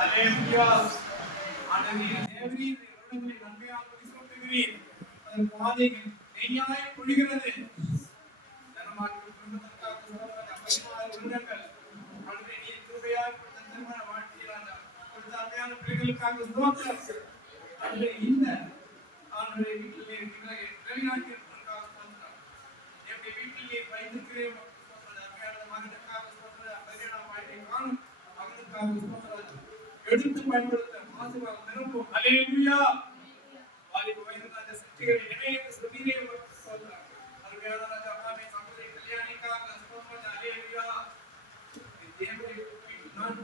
அல்லேலூயா. ஆண்டவரே தேவரீர் உலகத்தை நன்மையாக பரிசுத்தப்படுகிறீர். அதன் பாதைகள் நெய்யாய் பொழிகிறது. தனமாற்று குடும்பத்திற்காக சொல்லுகிற அப்பரிமாண உள்ளங்கள் ஆண்டவரே நீர் கிருபையாய் கொடுத்த திருமண வாழ்க்கையிலான கொடுத்த அருமையான பிள்ளைகளுக்காக ஸ்தோத்திரம். ஆண்டவரே இந்த ஆண்டவரே வீட்டிலே இருக்கிற வெளிநாட்டிற்காக ஸ்தோத்திரம். எம்முடைய வீட்டிலே வைத்திருக்கிறேன் அருமையான மகனுக்காக ஸ்தோத்திரம். அருமையான வாழ்க்கை காணும் மகனுக்காக ஸ்தோத்திரம். எடுத்து பயன்படுத்த ஆசீர்வாதம் நிரப்பும். அல்லேலூயா. வாலிப வயதில் அந்த சக்திகளை இணையத்து சுமீரே ஸ்தோத்திரம். அருமையான ராஜா ஆமே சகோதரி கல்யாணிக்காக ஸ்தோத்திரம். அல்லேலூயா. தேவனுடைய நான்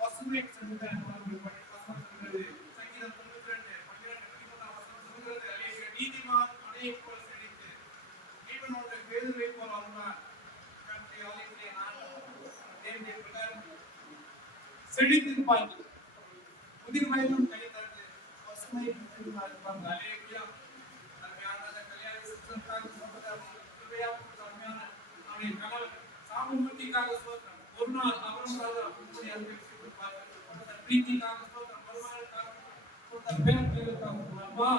பசுமை சங்கீதம் சொல்கிறது. சங்கீதம் 92 12 வசனம் சொல்கிறது. அல்லேலூயா. நீதிமான் அணையை போல செழித்து ஜீவனோட பேதுரை போல அருள்வார். கர்த்தருடைய ஆலயத்திலே நான் தேவனுடைய பிள்ளைகள் செழித்திருப்பார்கள். புதிர் வயதும் கை தந்து பசுமை இருப்பாங்க. அல்லேலூயா. அருமையான கல்யாண சிஸ்டம்காக ஸ்தோத்திரம். கிருபையாக அருமையான அவருடைய கணவர் சாமுமூர்த்திக்காக ஸ்தோத்திரம். ஒரு நாள் அவரும் ராஜா உங்களுடைய அன்பை கொடுப்பார்கள். பிரீத்திக்காக ஸ்தோத்திரம். மருமகனுக்காக ஸ்தோத்திரம். பேரப்பிள்ளைகளுக்காக அம்மா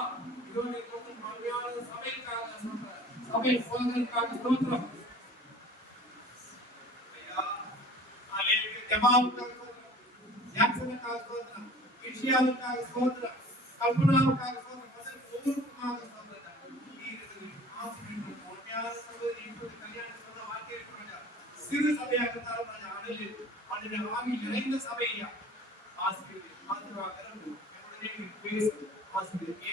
இதோடைய ஸ்தோத்திரம். அருமையான சபைக்காக ஸ்தோத்திரம். சபை போதகருக்காக ஸ்தோத்திரம். அல்லேலூயா. ஜமாவுக்காக யாக்கோபுக்காக ஸ்தோத்திரம். இஷியாவுக்காக ஸ்தோத்திரம். கல்பனாவுக்காக ஸ்தோத்திரம். ஒவ்வொருவருக்காக ஸ்தோத்திரம். நீர் ஆசீர்வதிக்கும் உண்மையான சகோதரி இப்போது கல்யாணம் சொன்ன வார்த்தை இருக்கிறாங்க. சிறு சபையாக இருந்தாலும் அதில் ஆவி நிறைந்த சபையா ஆசீர்வதி ஆசீர்வாதம் நம்முடைய பேசு ஆசீர்வதி